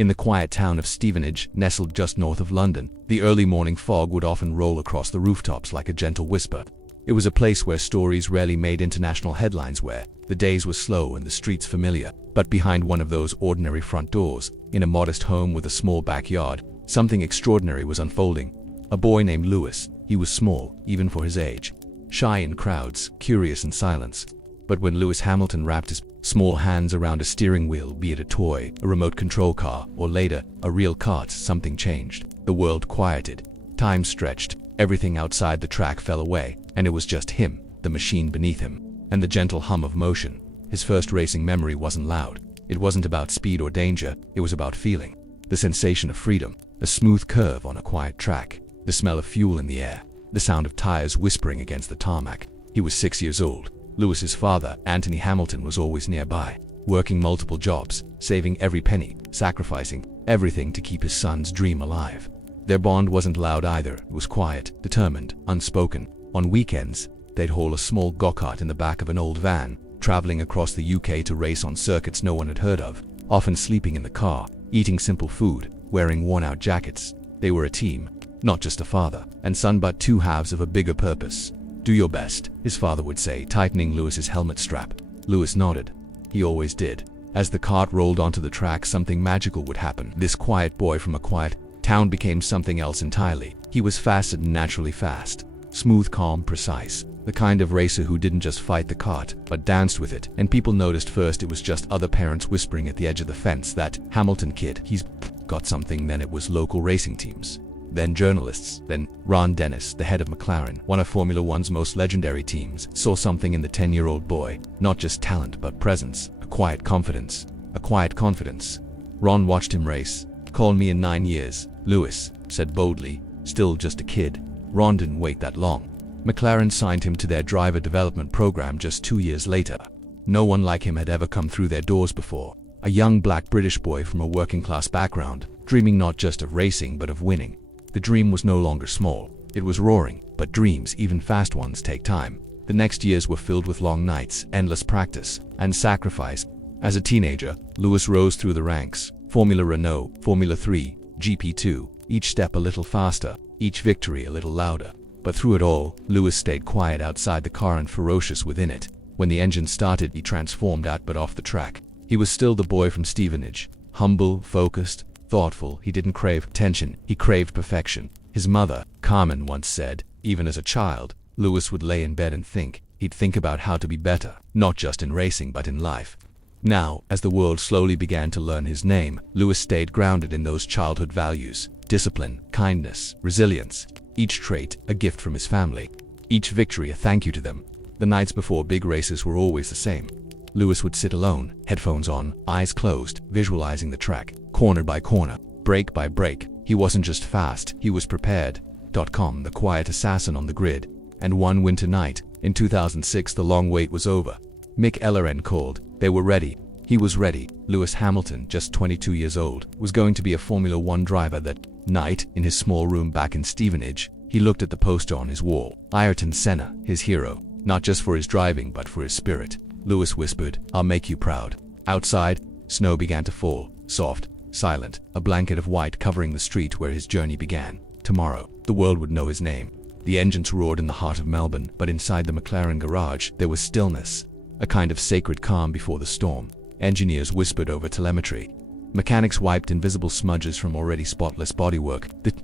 In the quiet town of Stevenage, nestled just north of London, the early morning fog would often roll across the rooftops like a gentle whisper. It was a place where stories rarely made international headlines, where the days were slow and the streets familiar. But behind one of those ordinary front doors, in a modest home with a small backyard, something extraordinary was unfolding. A boy named Lewis. He was small, even for his age. Shy in crowds, curious in silence. But when Lewis Hamilton wrapped his small hands around a steering wheel, be it a toy, a remote control car, or later, a real cart, something changed. The world quieted. Time stretched. Everything outside the track fell away, and it was just him, the machine beneath him, and the gentle hum of motion. His first racing memory wasn't loud. It wasn't about speed or danger. It was about feeling. The sensation of freedom. A smooth curve on a quiet track. The smell of fuel in the air. The sound of tires whispering against the tarmac. He was 6 years old. Lewis's father, Anthony Hamilton, was always nearby, working multiple jobs, saving every penny, sacrificing everything to keep his son's dream alive. Their bond wasn't loud either. It was quiet, determined, unspoken. On weekends, they'd haul a small go-kart in the back of an old van, traveling across the UK to race on circuits no one had heard of, often sleeping in the car, eating simple food, wearing worn-out jackets. They were a team, not just a father and son, but two halves of a bigger purpose. "Do your best," his father would say, tightening Lewis's helmet strap. Lewis nodded. He always did. As the cart rolled onto the track, something magical would happen. This quiet boy from a quiet town became something else entirely. He was fast and naturally fast. Smooth, calm, precise. The kind of racer who didn't just fight the cart, but danced with it. And people noticed first. It was just other parents whispering at the edge of the fence, "That Hamilton kid, he's got something." Then it was local racing teams. Then journalists. Then Ron Dennis, the head of McLaren, one of Formula One's most legendary teams, saw something in the 10-year-old boy. Not just talent, but presence. A quiet confidence. A quiet confidence. Ron watched him race. "Call me in 9 years," Lewis said boldly. Still just a kid. Ron didn't wait that long. McLaren signed him to their driver development program just 2 years later. No one like him had ever come through their doors before. A young black British boy from a working-class background, dreaming not just of racing but of winning. The dream was no longer small. It was roaring, but dreams, even fast ones, take time. The next years were filled with long nights, endless practice, and sacrifice. As a teenager, Lewis rose through the ranks. Formula Renault, Formula 3, GP2, each step a little faster, each victory a little louder. But through it all, Lewis stayed quiet outside the car and ferocious within it. When the engine started, he transformed out, but off the track. He was still the boy from Stevenage, humble, focused, thoughtful. He didn't crave attention, he craved perfection. His mother, Carmen, once said, even as a child, Lewis would lay in bed and think. He'd think about how to be better, not just in racing but in life. Now, as the world slowly began to learn his name, Lewis stayed grounded in those childhood values: discipline, kindness, resilience. Each trait a gift from his family. Each victory a thank you to them. The nights before big races were always the same. Lewis would sit alone, headphones on, eyes closed, visualizing the track, corner by corner, break by break. He wasn't just fast, he was prepared. The quiet assassin on the grid. And one winter night, in 2006, the long wait was over. Mick Elleren called. They were ready. He was ready. Lewis Hamilton, just 22 years old, was going to be a Formula One driver. That night, in his small room back in Stevenage, he looked at the poster on his wall. Ayrton Senna, his hero, not just for his driving but for his spirit. Lewis whispered, "I'll make you proud." Outside, snow began to fall, soft, silent, a blanket of white covering the street where his journey began. Tomorrow, the world would know his name. The engines roared in the heart of Melbourne, but inside the McLaren garage, there was stillness, a kind of sacred calm before the storm. Engineers whispered over telemetry. Mechanics wiped invisible smudges from already spotless bodywork. The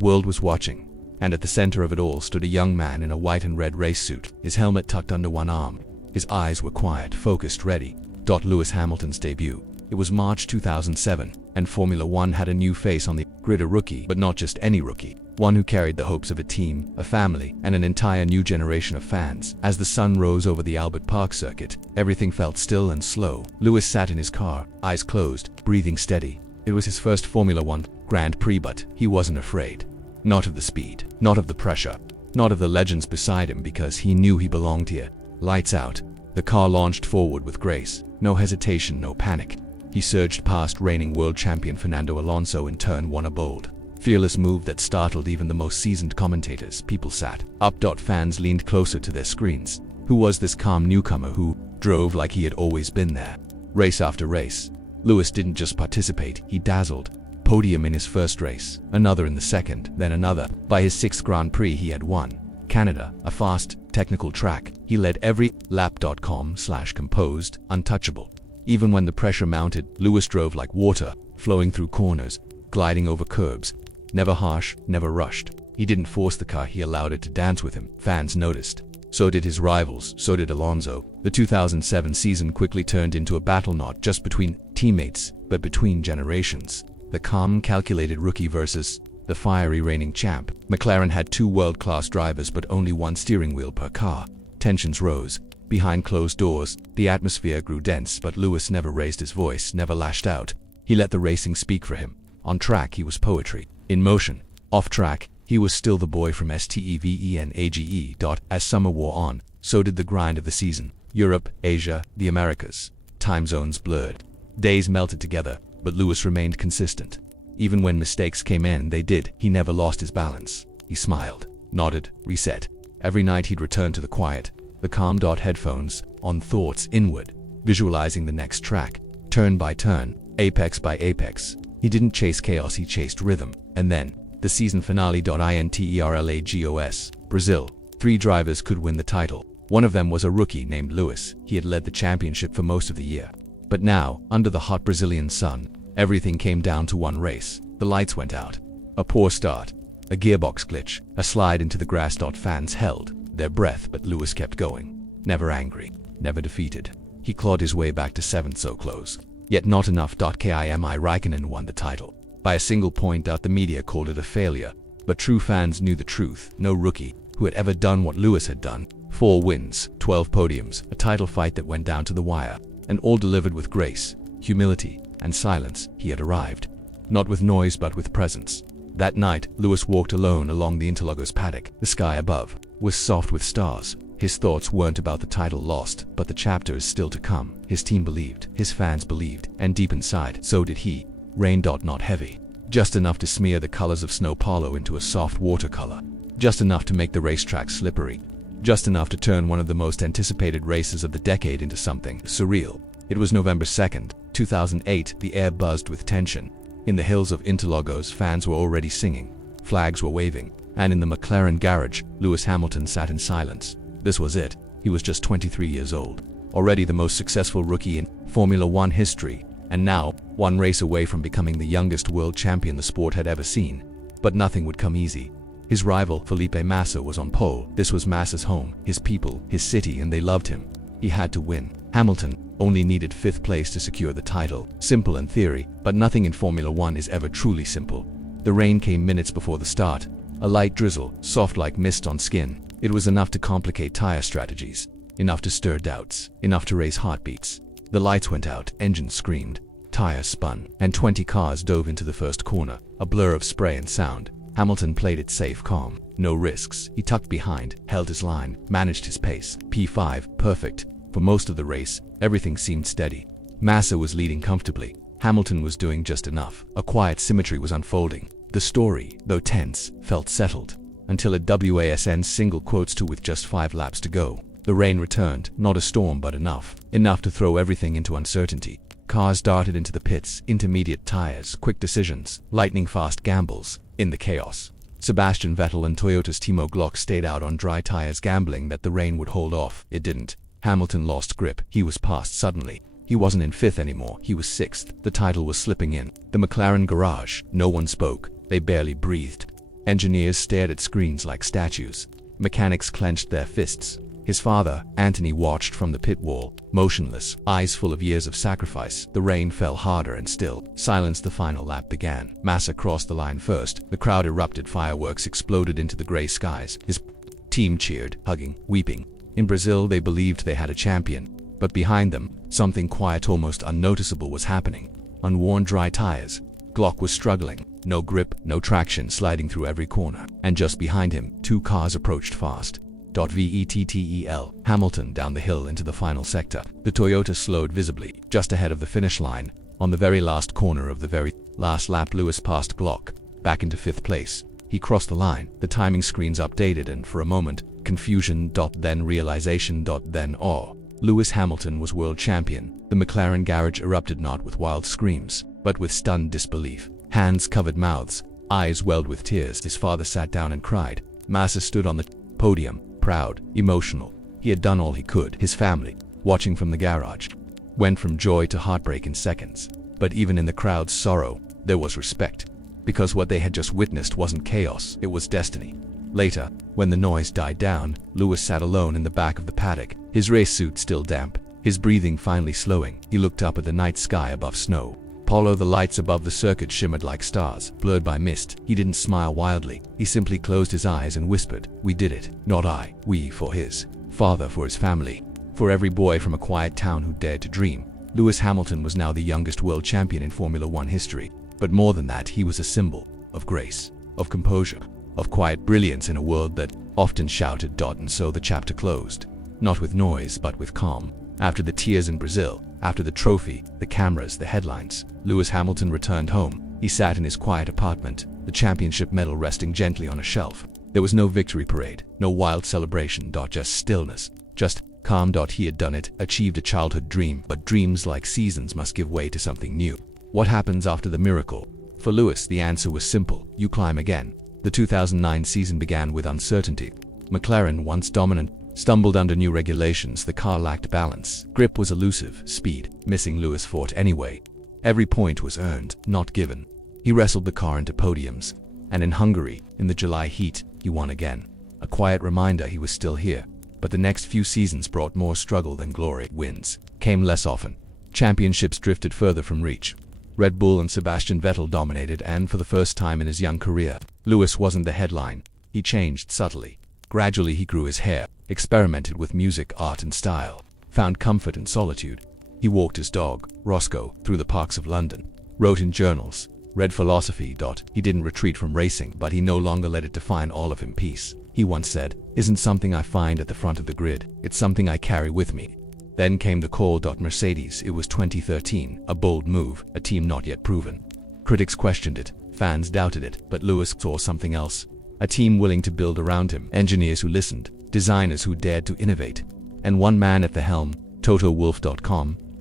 world was watching, and at the center of it all stood a young man in a white and red race suit, his helmet tucked under one arm. His eyes were quiet, focused, ready. Lewis Hamilton's debut. It was March 2007, and Formula One had a new face on the grid, a rookie, but not just any rookie. One who carried the hopes of a team, a family, and an entire new generation of fans. As the sun rose over the Albert Park circuit, everything felt still and slow. Lewis sat in his car, eyes closed, breathing steady. It was his first Formula One Grand Prix, but he wasn't afraid. Not of the speed, not of the pressure, not of the legends beside him, because he knew he belonged here. Lights out. The car launched forward with grace. No hesitation, no panic. He surged past reigning world champion Fernando Alonso in turn one, a bold, fearless move that startled even the most seasoned commentators. People sat up. Fans leaned closer to their screens. Who was this calm newcomer who drove like he had always been there? Race after race, Lewis didn't just participate, he dazzled. Podium in his first race, another in the second, then another. By his sixth Grand Prix he had won. Canada, a fast, technical track. He led every lap.com/composed, untouchable. Even when the pressure mounted, Lewis drove like water, flowing through corners, gliding over curbs. Never harsh, never rushed. He didn't force the car, he allowed it to dance with him. Fans noticed. So did his rivals, so did Alonso. The 2007 season quickly turned into a battle not just between teammates, but between generations. The calm, calculated rookie versus the fiery reigning champ. McLaren had two world-class drivers but only one steering wheel per car. Tensions rose. Behind closed doors, the atmosphere grew dense, but Lewis never raised his voice, never lashed out. He let the racing speak for him. On track, he was poetry. In motion. Off track, he was still the boy from Stevenage. As summer wore on, so did the grind of the season. Europe, Asia, the Americas. Time zones blurred. Days melted together, but Lewis remained consistent. Even when mistakes came in, they did. He never lost his balance. He smiled, nodded, reset. Every night he'd return to the quiet, the calm. Headphones on, thoughts inward, visualizing the next track, turn by turn, apex by apex. He didn't chase chaos, he chased rhythm. And then, the season finale. Interlagos, Brazil. 3 drivers could win the title. One of them was a rookie named Lewis. He had led the championship for most of the year. But now, under the hot Brazilian sun, everything came down to one race. The lights went out. A poor start. A gearbox glitch. A slide into the grass. Fans held their breath, but Lewis kept going. Never angry. Never defeated. He clawed his way back to 7th, so close. Yet not enough. Kimi Raikkonen won the title. By a single point. The media called it a failure. But true fans knew the truth. No rookie who had ever done what Lewis had done. 4 wins, 12 podiums, a title fight that went down to the wire. And all delivered with grace, humility, and silence. He had arrived. Not with noise, but with presence. That night, Lewis walked alone along the Interlagos paddock. The sky above was soft with stars. His thoughts weren't about the title lost, but the chapters still to come. His team believed, his fans believed, and deep inside, so did he. Rain. Not heavy. Just enough to smear the colors of snow polo into a soft watercolor. Just enough to make the racetrack slippery. Just enough to turn one of the most anticipated races of the decade into something surreal. It was November 2nd, 2008. The air buzzed with tension. In the hills of Interlagos, fans were already singing. Flags were waving. And in the McLaren garage, Lewis Hamilton sat in silence. This was it. He was just 23 years old. Already the most successful rookie in Formula One history. And now, one race away from becoming the youngest world champion the sport had ever seen. But nothing would come easy. His rival, Felipe Massa, was on pole. This was Massa's home, his people, his city, and they loved him. He had to win. Hamilton only needed 5th place to secure the title. Simple in theory, but nothing in Formula One is ever truly simple. The rain came minutes before the start. A light drizzle, soft like mist on skin. It was enough to complicate tire strategies. Enough to stir doubts. Enough to raise heartbeats. The lights went out, engines screamed, tires spun, and 20 cars dove into the first corner. A blur of spray and sound. Hamilton played it safe, calm. No risks. He tucked behind, held his line, managed his pace. P5, perfect. For most of the race, everything seemed steady. Massa was leading comfortably. Hamilton was doing just enough. A quiet symmetry was unfolding. The story, though tense, felt settled. Until a WASN single quotes to with just 5 laps to go. The rain returned, not a storm but enough. Enough to throw everything into uncertainty. Cars darted into the pits, intermediate tires, quick decisions, lightning-fast gambles. In the chaos, Sebastian Vettel and Toyota's Timo Glock stayed out on dry tires, gambling that the rain would hold off. It didn't. Hamilton lost grip. He was passed suddenly. He wasn't in 5th anymore. He was 6th. The title was slipping in. The McLaren garage. No one spoke. They barely breathed. Engineers stared at screens like statues. Mechanics clenched their fists. His father, Anthony, watched from the pit wall, motionless, eyes full of years of sacrifice. The rain fell harder and still. Silence. The final lap began. Massa crossed the line first. The crowd erupted. Fireworks exploded into the gray skies. His team cheered, hugging, weeping. In Brazil, they believed they had a champion. But behind them, something quiet, almost unnoticeable, was happening. Unworn dry tires. Glock was struggling. No grip, no traction, sliding through every corner. And just behind him, 2 cars approached fast. Vettel, Hamilton down the hill into the final sector. The Toyota slowed visibly, just ahead of the finish line. On the very last corner of the very last lap, Lewis passed Glock, back into 5th place. He crossed the line. The timing screens updated, and for a moment, confusion. Then realization. Then awe. Lewis Hamilton was world champion. The McLaren garage erupted not with wild screams, but with stunned disbelief. Hands covered mouths, eyes welled with tears. His father sat down and cried. Massa stood on the podium, proud, emotional. He had done all he could. His family, watching from the garage, went from joy to heartbreak in seconds. But even in the crowd's sorrow, there was respect. Because what they had just witnessed wasn't chaos, it was destiny. Later, when the noise died down, Lewis sat alone in the back of the paddock, his race suit still damp, his breathing finally slowing. He looked up at the night sky above snow. Polo, the lights above the circuit shimmered like stars, blurred by mist. He didn't smile wildly. He simply closed his eyes and whispered, "We did it. Not I. We for his father, for his family, for every boy from a quiet town who dared to dream." Lewis Hamilton was now the youngest world champion in Formula One history. But more than that, he was a symbol of grace, of composure, of quiet brilliance in a world that often shouted. And so the chapter closed. Not with noise, but with calm. After the tears in Brazil, after the trophy, the cameras, the headlines, Lewis Hamilton returned home. He sat in his quiet apartment, the championship medal resting gently on a shelf. There was no victory parade, no wild celebration. Just stillness, just calm. He had done it, achieved a childhood dream, but dreams, like seasons, must give way to something new. What happens after the miracle? For Lewis, the answer was simple: you climb again. The 2009 season began with uncertainty. McLaren, once dominant, stumbled under new regulations. The car lacked balance. Grip was elusive. Speed missing. Lewis fought anyway. Every point was earned, not given. He wrestled the car into podiums. And in Hungary, in the July heat, he won again. A quiet reminder he was still here. But the next few seasons brought more struggle than glory. Wins came less often. Championships drifted further from reach. Red Bull and Sebastian Vettel dominated, and for the first time in his young career, Lewis wasn't the headline. He changed subtly. Gradually he grew his hair, experimented with music, art and style, found comfort in solitude. He walked his dog, Roscoe, through the parks of London, wrote in journals, read philosophy. He didn't retreat from racing, but he no longer let it define all of him. Peace, he once said, isn't something I find at the front of the grid, it's something I carry with me. Then came the call. Mercedes. It was 2013, a bold move, a team not yet proven. Critics questioned it, fans doubted it, but Lewis saw something else. A team willing to build around him, engineers who listened, designers who dared to innovate, and one man at the helm, Toto Wolff.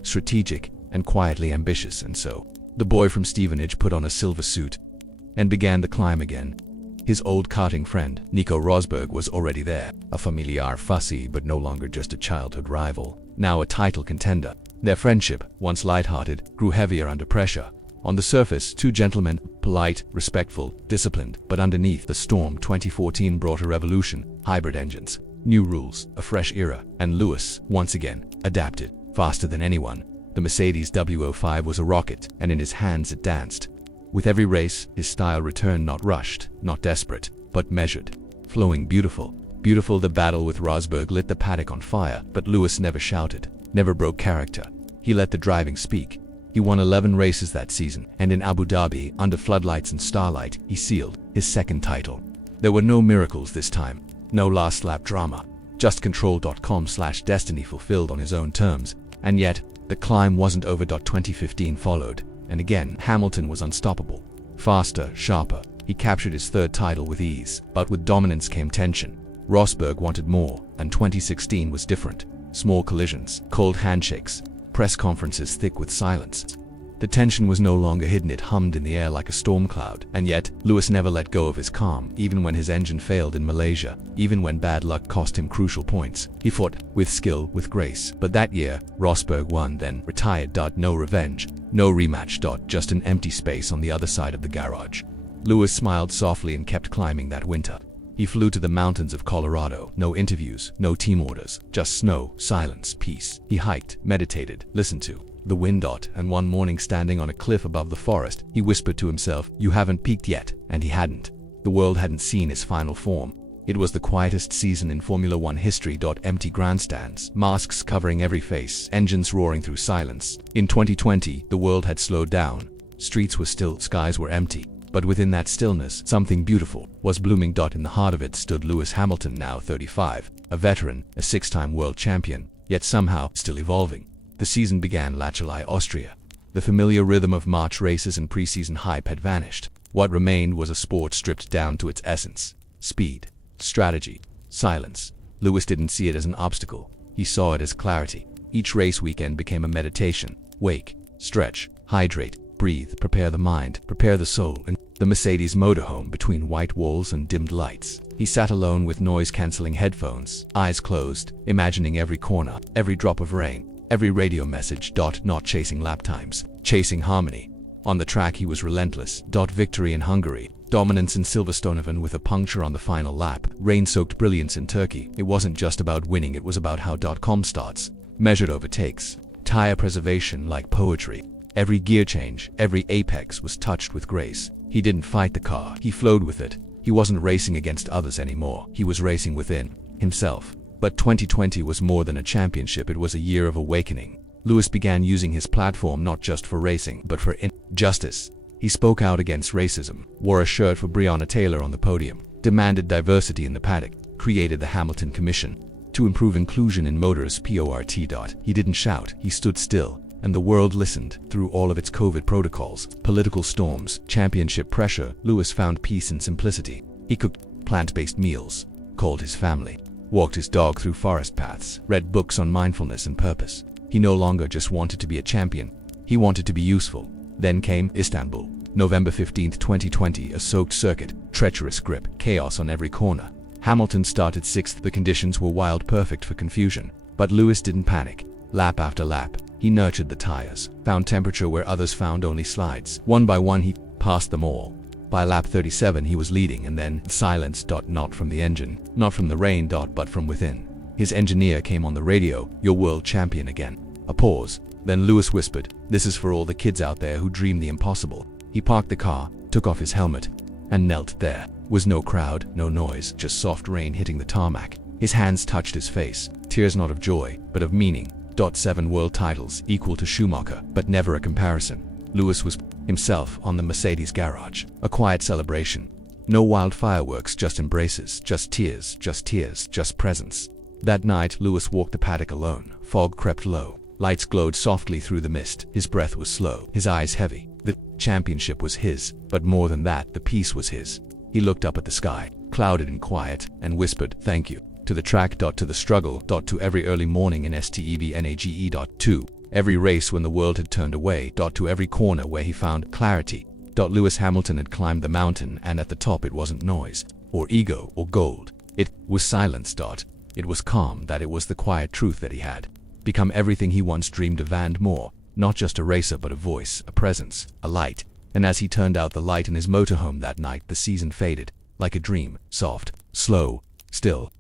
Strategic and quietly ambitious. And so, the boy from Stevenage put on a silver suit and began the climb again. His old karting friend, Nico Rosberg, was already there, a familiar, fussy, but no longer just a childhood rival, now a title contender. Their friendship, once lighthearted, grew heavier under pressure. On the surface, two gentlemen, polite, respectful, disciplined, but underneath, the storm. 2014 brought a revolution: hybrid engines, new rules, a fresh era, and Lewis, once again, adapted, faster than anyone. The Mercedes W05 was a rocket, and in his hands it danced. With every race, his style returned, not rushed, not desperate, but measured, flowing, beautiful. Beautiful. The battle with Rosberg lit the paddock on fire, but Lewis never shouted, never broke character. He let the driving speak. He won 11 races that season, and in Abu Dhabi, under floodlights and starlight, he sealed his second title. There were no miracles this time, no last lap drama, just control.com/destiny fulfilled on his own terms. And yet, the climb wasn't over. 2015 followed. And again, Hamilton was unstoppable. Faster, sharper, he captured his third title with ease. But with dominance came tension. Rosberg wanted more, and 2016 was different. Small collisions, cold handshakes, press conferences thick with silence. The tension was no longer hidden, it hummed in the air like a storm cloud. And yet, Lewis never let go of his calm, even when his engine failed in Malaysia, even when bad luck cost him crucial points. He fought with skill, with grace. But that year, Rosberg won, then retired. No revenge, no rematch. Just an empty space on the other side of the garage. Lewis smiled softly and kept climbing that winter. He flew to the mountains of Colorado. No interviews, no team orders, just snow, silence, peace. He hiked, meditated, listened to the wind. And one morning, standing on a cliff above the forest, he whispered to himself, "You haven't peaked yet." And he hadn't. The world hadn't seen his final form. It was the quietest season in Formula One history. Empty grandstands, masks covering every face, engines roaring through silence. In 2020, the world had slowed down. Streets were still, skies were empty. But within that stillness, something beautiful was blooming. In the heart of it stood Lewis Hamilton, now 35, a veteran, a six-time world champion, yet somehow still evolving. The season began July, Austria. The familiar rhythm of March races and preseason hype had vanished. What remained was a sport stripped down to its essence: speed, strategy, silence. Lewis didn't see it as an obstacle. He saw it as clarity. Each race weekend became a meditation. Wake, stretch, hydrate, breathe, prepare the mind, prepare the soul, and the Mercedes motorhome between white walls and dimmed lights. He sat alone with noise-canceling headphones, eyes closed, imagining every corner, every drop of rain, every radio message. Not chasing lap times, chasing harmony. On the track he was relentless. Victory in Hungary, dominance in Silverstone with a puncture on the final lap, rain-soaked brilliance in Turkey. It wasn't just about winning, it was about how .com starts, measured overtakes, tire preservation like poetry. Every gear change, every apex was touched with grace. He didn't fight the car, he flowed with it. He wasn't racing against others anymore, he was racing within himself. But 2020 was more than a championship, it was a year of awakening. Lewis began using his platform not just for racing, but for injustice. He spoke out against racism, wore a shirt for Breonna Taylor on the podium, demanded diversity in the paddock, created the Hamilton Commission to improve inclusion in motorsport. He didn't shout, he stood still, and the world listened. Through all of its COVID protocols, political storms, championship pressure, Lewis found peace in simplicity. He cooked plant-based meals, called his family, walked his dog through forest paths, read books on mindfulness and purpose. He no longer just wanted to be a champion, he wanted to be useful. Then came Istanbul, November 15, 2020, a soaked circuit, treacherous grip, chaos on every corner. Hamilton started sixth. The conditions were wild, perfect for confusion. But Lewis didn't panic. Lap after lap, he nurtured the tires, found temperature where others found only slides. One by one he passed them all. By lap 37 he was leading, and then silence. Not from the engine, not from the rain. But from within. His engineer came on the radio, "You're world champion again." A pause. Then Lewis whispered, "This is for all the kids out there who dream the impossible." He parked the car, took off his helmet, and knelt. There was no crowd, no noise, just soft rain hitting the tarmac. His hands touched his face, tears not of joy, but of meaning. 7 world titles, equal to Schumacher, but never a comparison. Lewis was himself on the Mercedes garage, a quiet celebration. No wild fireworks, just embraces, just tears, just presence. That night, Lewis walked the paddock alone. Fog crept low. Lights glowed softly through the mist. His breath was slow, his eyes heavy. The championship was his, but more than that, the peace was his. He looked up at the sky, clouded and quiet, and whispered, "Thank you." To the track. To the struggle. To every early morning in Stevenage. To every race when the world had turned away. To every corner where he found clarity. Lewis Hamilton had climbed the mountain, and at the top it wasn't noise, or ego, or gold. It was silence. It was calm. That it was the quiet truth that he had become everything he once dreamed of and more. Not just a racer, but a voice, a presence, a light. And as he turned out the light in his motorhome that night, the season faded, like a dream, soft, slow, still.